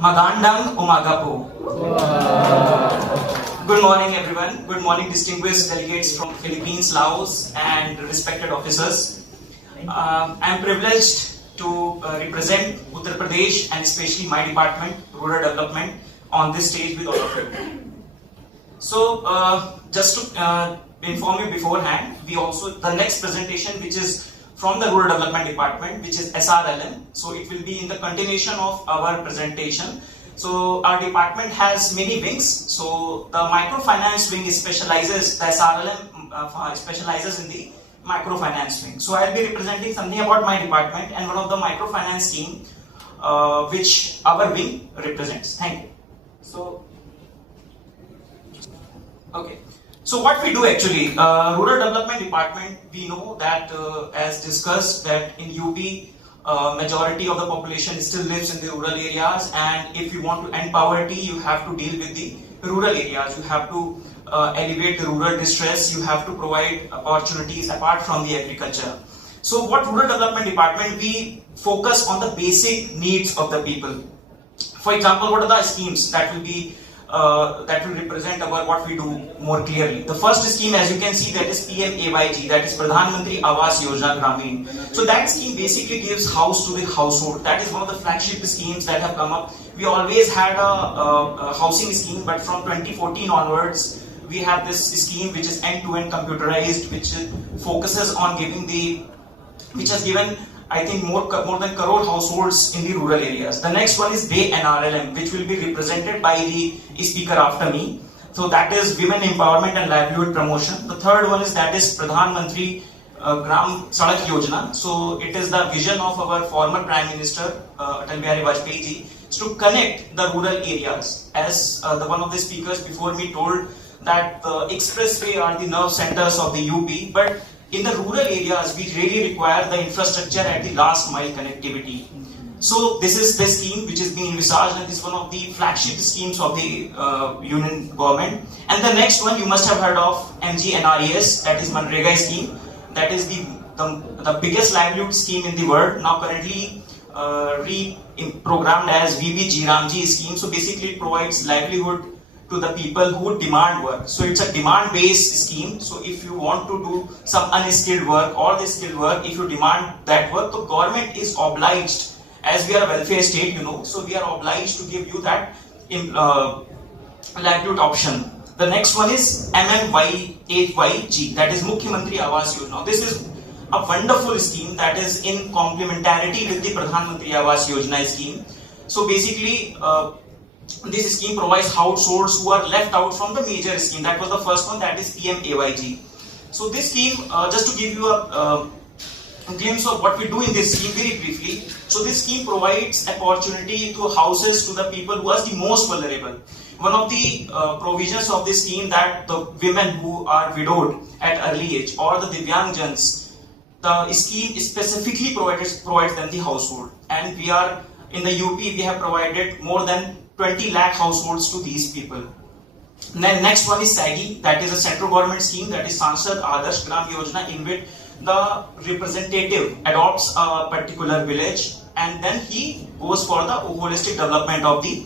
Magandang umagapo. Good morning, everyone. Good morning, distinguished delegates from Philippines, Laos, and respected officers. I'm privileged to represent Uttar Pradesh and especially my department, Rural Development, on this stage with all of you. So, just to inform you beforehand, the next presentation, which is from the Rural Development Department, which is SRLM. So it will be in the continuation of our presentation. So our department has many wings. So the Microfinance wing specializes, the SRLM specializes in the Microfinance wing. So I'll be representing something about my department and one of the Microfinance scheme which our wing represents. Thank you. So, okay. So what we do actually, Rural Development Department, we know that as discussed that in UP, majority of the population still lives in the rural areas, and if you want to end poverty, you have to deal with the rural areas. You have to elevate the rural distress. You have to provide opportunities apart from the agriculture. So what Rural Development Department, we focus on the basic needs of the people. For example, what are the schemes that will be that will represent our what we do more clearly. The first scheme, as you can see, that is PMAYG, that is Pradhan Mantri Awas Yojana Gramin. So that scheme basically gives house to the household. That is one of the flagship schemes that have come up. We always had a housing scheme, but from 2014 onwards, we have this scheme which is end-to-end computerized, which focuses on which has given, I think, more than crore households in the rural areas. The next one is Bay NRLM, which will be represented by the speaker after me. So that is Women Empowerment and Livelihood Promotion. The third one is Pradhan Mantri Gram Sadak Yojana. So it is the vision of our former Prime Minister Atal Bihari Vajpayee ji to connect the rural areas. As one of the speakers before me told that the expressway are the nerve centers of the UP, but in the rural areas, we really require the infrastructure at the last mile connectivity. So this is the scheme which is being envisaged, and this is one of the flagship schemes of the union government. And the next one you must have heard of MGNRES, that is Manrega scheme. That is the biggest livelihood scheme in the world, now currently reprogrammed as VBG scheme. So basically it provides livelihood to the people who demand work. So it's a demand-based scheme. So if you want to do some unskilled work or the skilled work, if you demand that work, the government is obliged, as we are a welfare state, so we are obliged to give you that livelihood option. The next one is MMYHYG, that is Mukhyamantri Awas Yojana. This is a wonderful scheme that is in complementarity with the Pradhan Mantri Awas Yojana scheme. So basically, this scheme provides households who are left out from the major scheme. That was the first one, that is PMAYG. So this scheme, just to give you a glimpse of what we do in this scheme very briefly. So this scheme provides opportunity to houses to the people who are the most vulnerable. One of the provisions of this scheme, that the women who are widowed at early age or the Divyangjans, the scheme specifically provides them the household. And we are in the UP, we have provided more than 20 lakh households to these people. Then next one is SAGI, that is a central government scheme, that is Sansad Adarsh Gram Yojana, in which the representative adopts a particular village and then he goes for the holistic development of the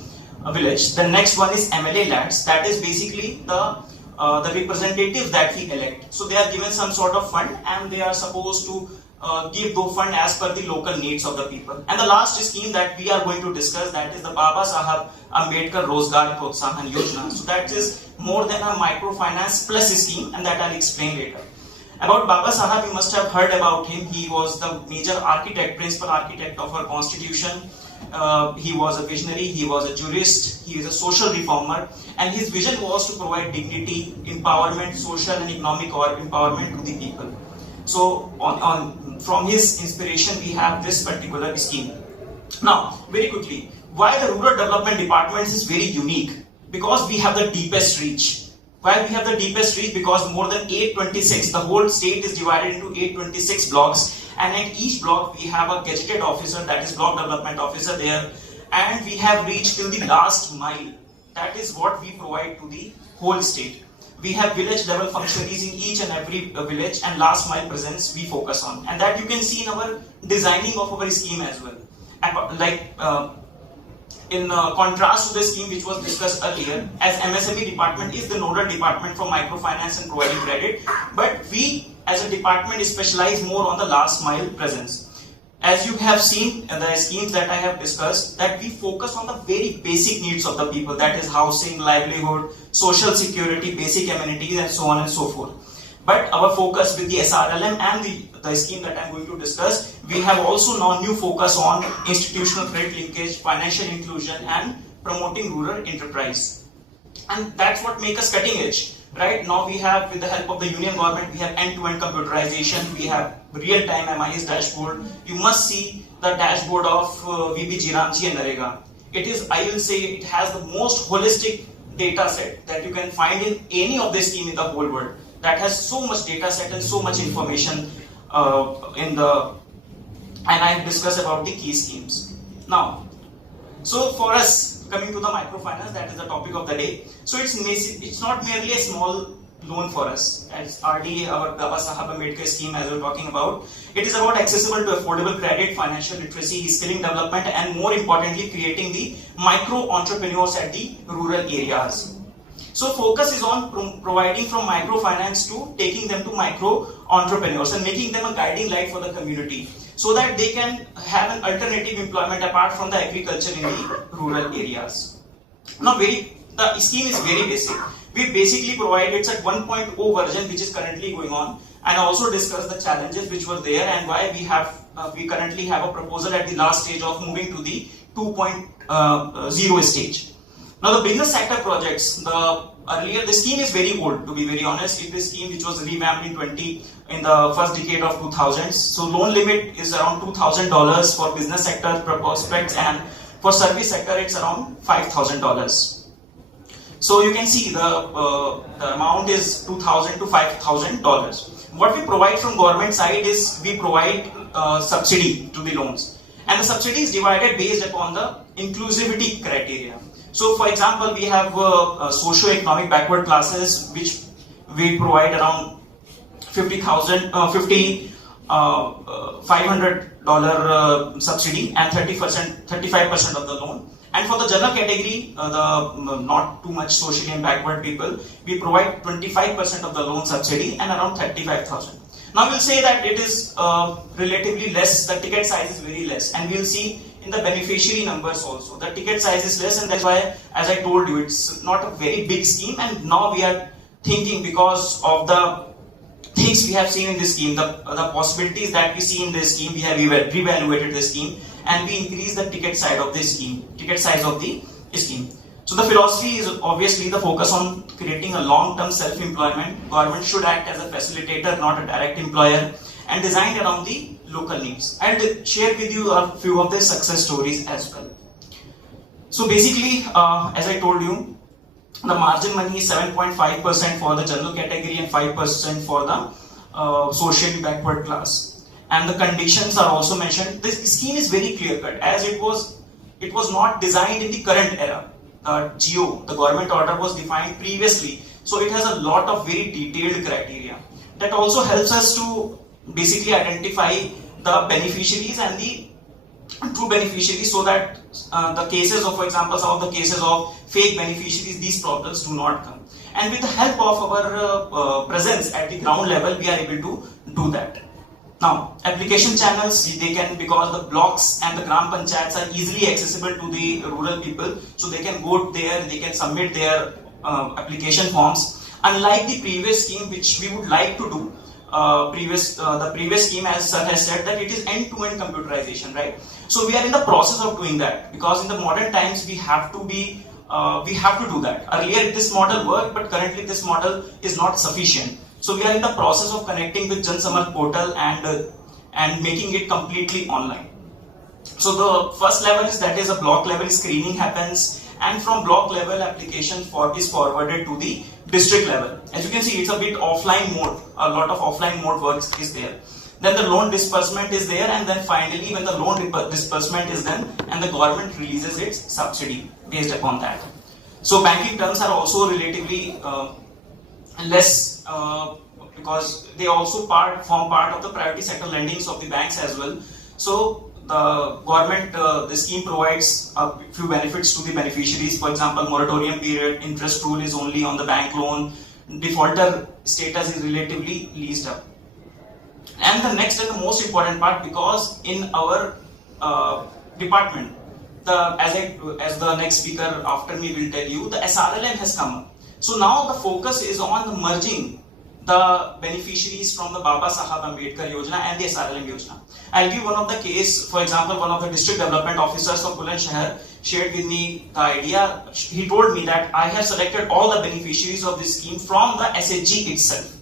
village. The next one is MLA lands, that is basically the representatives that we elect. So they are given some sort of fund and they are supposed to give those fund as per the local needs of the people. And the last scheme that we are going to discuss, that is the Baba Sahab Ambedkar Rozgar Protsahan Yojana. So that is more than a microfinance plus scheme, and that I'll explain later. About Baba Sahab, you must have heard about him. He was the major architect, principal architect of our constitution. He was a visionary, he was a jurist, he is a social reformer, and his vision was to provide dignity, empowerment, social and economic empowerment to the people. So from his inspiration, we have this particular scheme. Now, very quickly, why the Rural Development Department is very unique? Because we have the deepest reach. Why we have the deepest reach? Because more than 826, the whole state is divided into 826 blocks, and in each block we have a gazetted officer, that is block development officer there, and we have reached till the last mile. That is what we provide to the whole state. We have village level functionaries in each and every village, and last mile presence we focus on, and that you can see in our designing of our scheme as well. Like In contrast to the scheme which was discussed earlier, as MSME department is the nodal department for microfinance and providing credit, but we as a department specialize more on the last mile presence. As you have seen in the schemes that I have discussed, that we focus on the very basic needs of the people, that is housing, livelihood, social security, basic amenities, and so on and so forth. But our focus with the SRLM and the scheme that I am going to discuss, we have also now new focus on institutional credit linkage, financial inclusion, and promoting rural enterprise. And that's what makes us cutting edge. Right now we have, with the help of the union government, we have end-to-end computerization, we have real-time MIS dashboard. You must see the dashboard of VB Jiramji and Narega. It is, I will say, it has the most holistic data set that you can find in any of the scheme in the whole world. That has so much data set and so much information and I discuss about the key schemes. Now, so for us, coming to the microfinance, that is the topic of the day. So it's not merely a small loan for us, as RD, our Baba Sahab Ambedkar scheme, as we're talking about. It is about accessible to affordable credit, financial literacy, skilling development, and more importantly, creating the micro entrepreneurs at the rural areas. So focus is on providing from microfinance to taking them to micro entrepreneurs and making them a guiding light for the community, so that they can have an alternative employment apart from the agriculture in the rural areas. Now, the scheme is very basic. We basically provide, it's at 1.0 version which is currently going on, and also discuss the challenges which were there and why we currently have a proposal at the last stage of moving to the 2.0 stage. Now, the business sector projects, the scheme is very old, to be very honest. It is a scheme which was revamped in the first decade of 2000s. So loan limit is around $2,000 for business sector prospects, and for service sector it's around $5,000. So you can see the amount is $2,000 to $5,000. What we provide from government side is we provide subsidy to the loans, and the subsidy is divided based upon the inclusivity criteria. So, for example, we have socio-economic backward classes, which we provide around $500 subsidy and 35% of the loan. And for the general category, the not too much socially backward people, we provide 25% of the loan subsidy and around 35,000. Now we'll say that it is relatively less, the ticket size is very less, and we'll see in the beneficiary numbers also. The ticket size is less, and that's why, as I told you, it's not a very big scheme. And now we are thinking, because of the things we have seen in this scheme, the possibilities that we see in this scheme, we have reevaluated the scheme and we increase the ticket size of the scheme. So the philosophy is obviously the focus on creating a long-term self-employment. Government should act as a facilitator, not a direct employer, and designed around the local needs. I'll share with you a few of the success stories as well. So basically, as I told you, the margin money is 7.5% for the general category and 5% for the socially backward class. And the conditions are also mentioned. This scheme is very clear-cut, as it was not designed in the current era. GO, the government order, was defined previously, so it has a lot of very detailed criteria. That also helps us to basically identify the beneficiaries and the true beneficiaries, so that the cases of, for example, some of the cases of fake beneficiaries, these problems do not come. And with the help of our presence at the ground level, we are able to do that. Now, application channels, they can, because the blocks and the gram panchayats are easily accessible to the rural people, so they can go there, they can submit their application forms. Unlike the previous scheme, which we would like to do, the previous scheme, as sir has said, that it is end-to-end computerization, right? So we are in the process of doing that, because in the modern times we have to do that. Earlier this model worked, but currently this model is not sufficient. So we are in the process of connecting with Jan Samarth portal and making it completely online. So the first level is, that is a block level screening happens, and from block level application is forwarded to the district level. As you can see, it's a bit offline mode. A lot of offline mode works is there. Then the loan disbursement is there, and then finally when the loan disbursement is done, and the government releases its subsidy based upon that. So banking terms are also relatively less, because they also form part of the priority sector lendings of the banks as well. So the government, the scheme provides a few benefits to the beneficiaries. For example, moratorium period, interest rule is only on the bank loan, defaulter status is relatively leased up. And the next and the most important part, because in our department, as the next speaker after me will tell you, the SRLM has come up. So now the focus is on merging the beneficiaries from the Baba Sahab Ambedkar Yojana and the SRLM Yojana. I'll give one of the case. For example, one of the district development officers of Bulandshahr shared with me the idea. He told me that I have selected all the beneficiaries of this scheme from the SHG itself.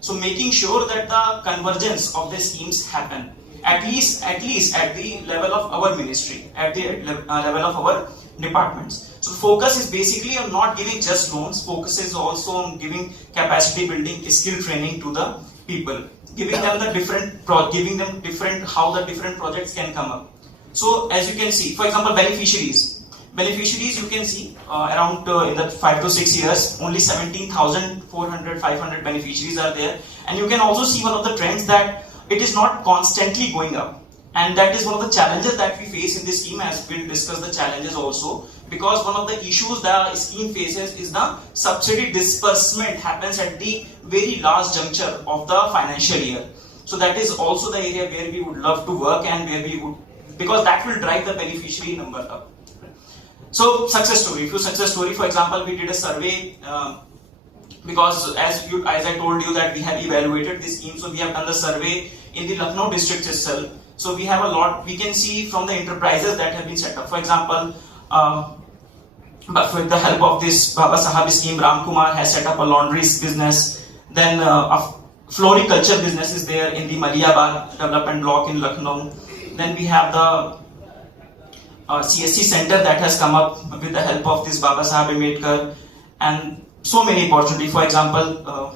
So making sure that the convergence of the schemes happen, at least at the level of our ministry, at the level of our departments. So the focus is basically on not giving just loans. Focus is also on giving capacity building, skill training to the people, giving them the different how the different projects can come up. So as you can see, for example, beneficiaries you can see around in the 5 to 6 years, only 17,400 500 beneficiaries are there. And you can also see one of the trends that it is not constantly going up. And that is one of the challenges that we face in this scheme, as we'll discuss the challenges also. Because one of the issues the scheme faces is the subsidy disbursement happens at the very last juncture of the financial year. So that is also the area where we would love to work, and where we would, because that will drive the beneficiary number up. So success story, for example, we did a survey because as I told you that we have evaluated this scheme, so we have done the survey in the Lucknow district itself. So we have a lot, we can see from the enterprises that have been set up. For example, but with the help of this Baba Sahab scheme, Ram Kumar has set up a laundries business. Then a floriculture business is there in the Maliabad development block in Lucknow. Then we have the CSC center that has come up with the help of this Baba Sahab Ambedkar, and so many opportunities. For example,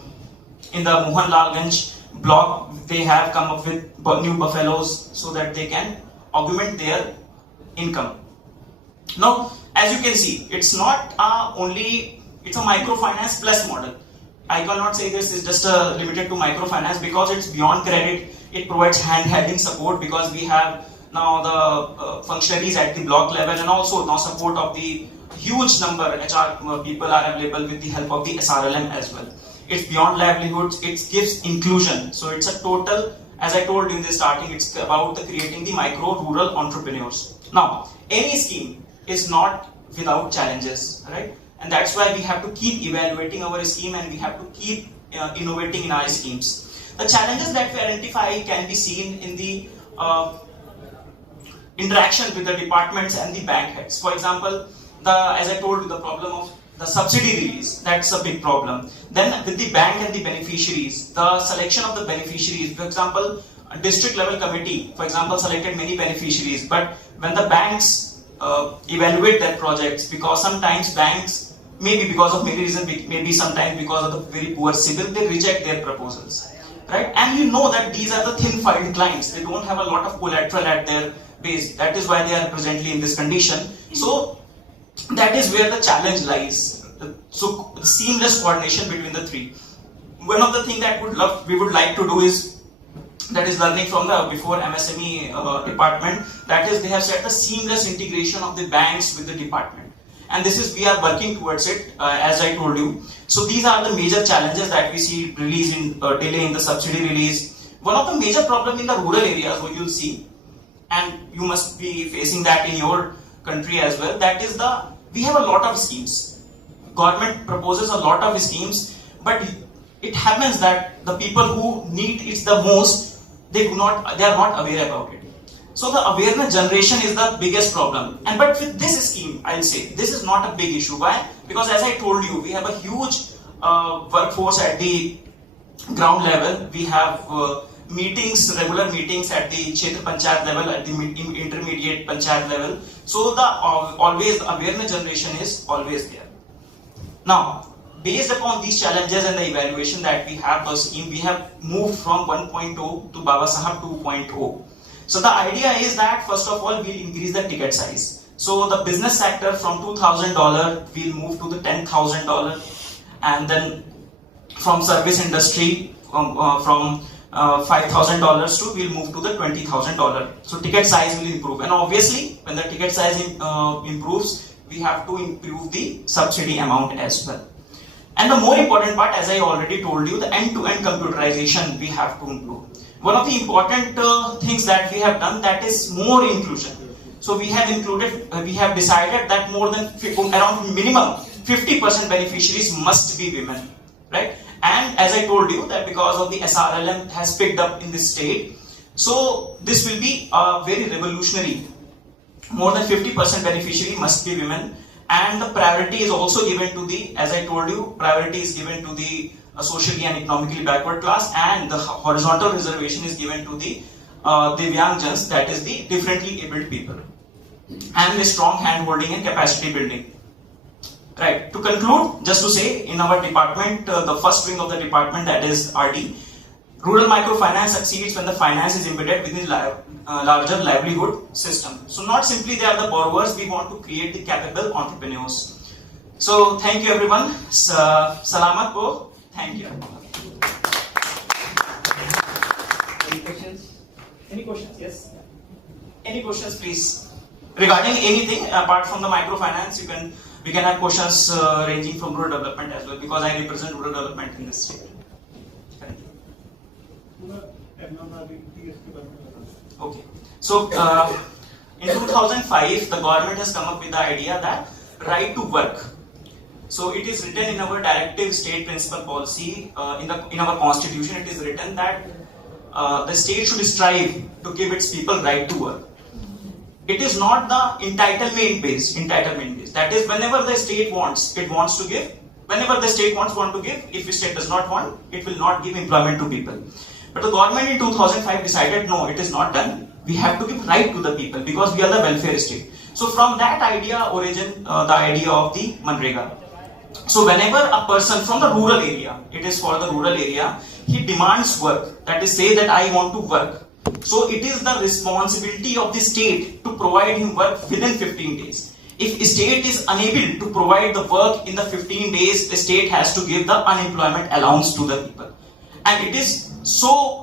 in the Mohanlalganj block, they have come up with new buffaloes so that they can augment their income. Now, as you can see, it's not it's a microfinance plus model. I cannot say this is just limited to microfinance, because it's beyond credit. It provides hand-holding support, because we have now the functionaries at the block level, and also now support of the huge number HR people are available with the help of the SRLM as well. It's beyond livelihoods, it gives inclusion. So it's a total, as I told you in the starting, it's about creating the micro rural entrepreneurs. Now, any scheme is not without challenges, right? And that's why we have to keep evaluating our scheme, and we have to keep innovating in our schemes. The challenges that we identify can be seen in the interaction with the departments and the bank heads. For example, as I told you, the problem of the subsidy release, that's a big problem. Then with the bank and the beneficiaries, the selection of the beneficiaries, for example, a district level committee, for example, selected many beneficiaries, but when the banks evaluate their projects, because sometimes banks, maybe because of many reasons, maybe sometimes because of the very poor CIBIL, they reject their proposals, right? And you know that these are the thin-filed clients. They don't have a lot of collateral at their base. That is why they are presently in this condition. So that is where the challenge lies. So seamless coordination between the three. One of the things that we would like to do is, that is learning from the before MSME department, that is they have set the seamless integration of the banks with the department. And this is, we are working towards it, as I told you. So these are the major challenges that we see release in delay in the subsidy release. One of the major problem in the rural areas, what you'll see, and you must be facing that in your country as well, that is we have a lot of schemes. Government proposes a lot of schemes, but it happens that the people who need it the most, they are not aware about it. So the awareness generation is the biggest problem. But with this scheme, I'll say this is not a big issue. Why? Because as I told you, we have a huge workforce at the ground level. We have regular meetings at the Kshetra Panchayat level, at the intermediate Panchayat level. So the awareness generation is always there. Now, based upon these challenges and the evaluation that we have the scheme, we have moved from 1.0 to Baba Sahab 2.0. So the idea is that first of all, we'll increase the ticket size. So the business sector from $2,000, we'll move to the $10,000, and then from service industry, from $5,000 to, we'll move to the $20,000. So ticket size will improve, and obviously when the ticket size improves, we have to improve the subsidy amount as well. And the more important part, as I already told you, the end-to-end computerization we have to improve. One of the important things that we have done, that is more inclusion. So we have decided that more than around minimum 50% beneficiaries must be women, right? And as I told you, that because of the SRLM has picked up in this state, so this will be very revolutionary. More than 50% beneficiary must be women, and the priority is also given to the, as I told you, priority is given to the socially and economically backward class, and the horizontal reservation is given to the Divyangjans, that is the differently abled people, and the strong hand holding and capacity building. Right. To conclude, just to say, in our department, the first wing of the department, that is RD, rural microfinance succeeds when the finance is embedded within larger livelihood system. So not simply they are the borrowers, we want to create the capable entrepreneurs. So thank you everyone. Salamat po. Thank you. Any questions? Any questions? Yes. Any questions, please? Regarding anything apart from the microfinance, we can have questions ranging from rural development as well, because I represent rural development in this state. Okay. So in 2005, the government has come up with the idea that right to work. So it is written in our directive state principal policy, in our constitution, it is written that the state should strive to give its people right to work. It is not the entitlement based. That is, whenever the state wants, it wants to give. Whenever the state want to give, if the state does not want, it will not give employment to people. But the government in 2005 decided, no, it is not done. We have to give right to the people, because we are the welfare state. So from that idea origin, the idea of the Manrega. So whenever a person from the rural area, it is for the rural area, he demands work, that is, say that I want to work. So it is the responsibility of the state to provide him work within 15 days. If state is unable to provide the work in the 15 days, the state has to give the unemployment allowance to the people. And it is so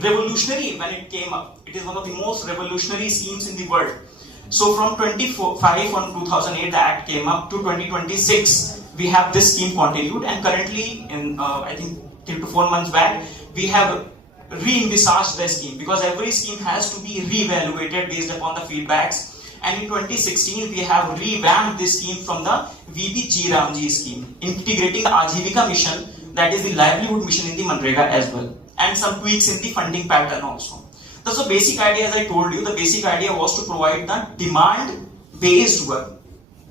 revolutionary when it came up. It is one of the most revolutionary schemes in the world. So from 25 on 2008, the act came up, to 2026, we have this scheme continued, and currently, in I think 3 to 4 months back, we have re-envisaged the scheme, because every scheme has to be re-evaluated based upon the feedbacks. And in 2016, we have revamped this scheme from the VB Ramji scheme, integrating the Ajivika mission, that is the livelihood mission, in the Manrega as well, and some tweaks in the funding pattern also. So basic idea, as I told you, the basic idea was to provide the demand-based work.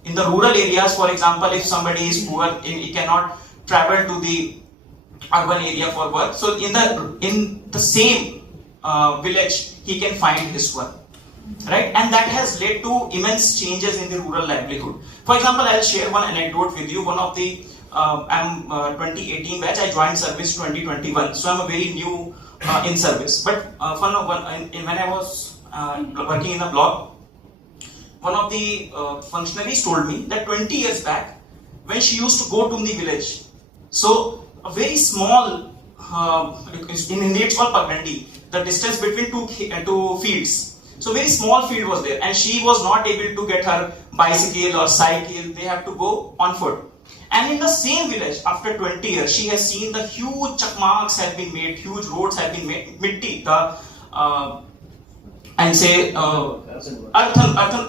In the rural areas, for example, if somebody is poor, he cannot travel to the urban area for work, so in the same village, he can find his work. Right, and that has led to immense changes in the rural livelihood. For example, I'll share one anecdote with you. One of the I'm 2018 batch. I joined service 2021, so I'm a very new in service. But when I was working in a block, one of the functionaries told me that 20 years back, when she used to go to the village, so a very small, in Hindi it's called Pagdandi, the distance between two fields. So very small field was there, and she was not able to get her bicycle or cycle. They have to go on foot. And in the same village, after 20 years, she has seen the huge chuck marks have been made, huge roads have been made, mitti, and say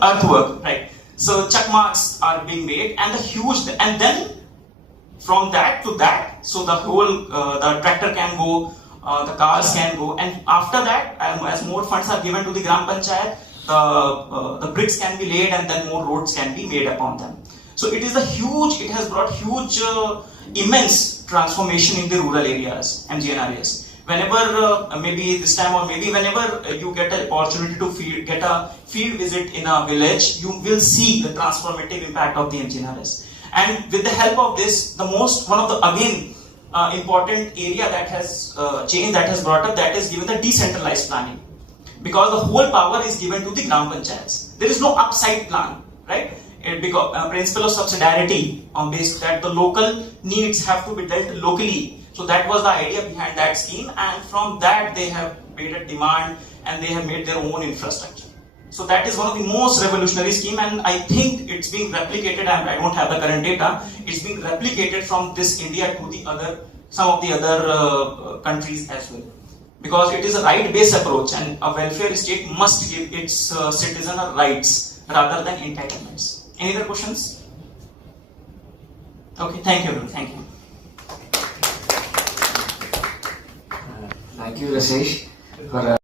earthwork, right? So chuck marks are being made, and and then from that to that, so the whole the tractor can go. The cars can go, and after that, as more funds are given to the Gram Panchayat, the bricks can be laid, and then more roads can be made upon them. So it has brought huge, immense transformation in the rural areas, MGN areas. Whenever, maybe this time or maybe whenever you get an opportunity to get a field visit in a village, you will see the transformative impact of the MGN areas. And with the help of this, important area that has changed, that has brought up, that is given the decentralized planning, because the whole power is given to the Gram Panchayats. There is no upside plan, right? Because principle of subsidiarity, based that the local needs have to be dealt locally. So that was the idea behind that scheme, and from that they have made a demand and they have made their own infrastructure. So that is one of the most revolutionary scheme, and I think it's being replicated, and I don't have the current data, it's being replicated from this India to the some of the other countries as well. Because it is a right-based approach, and a welfare state must give its citizen rights rather than entitlements. Any other questions? Okay, thank you, thank you. Thank you, Rasesh, for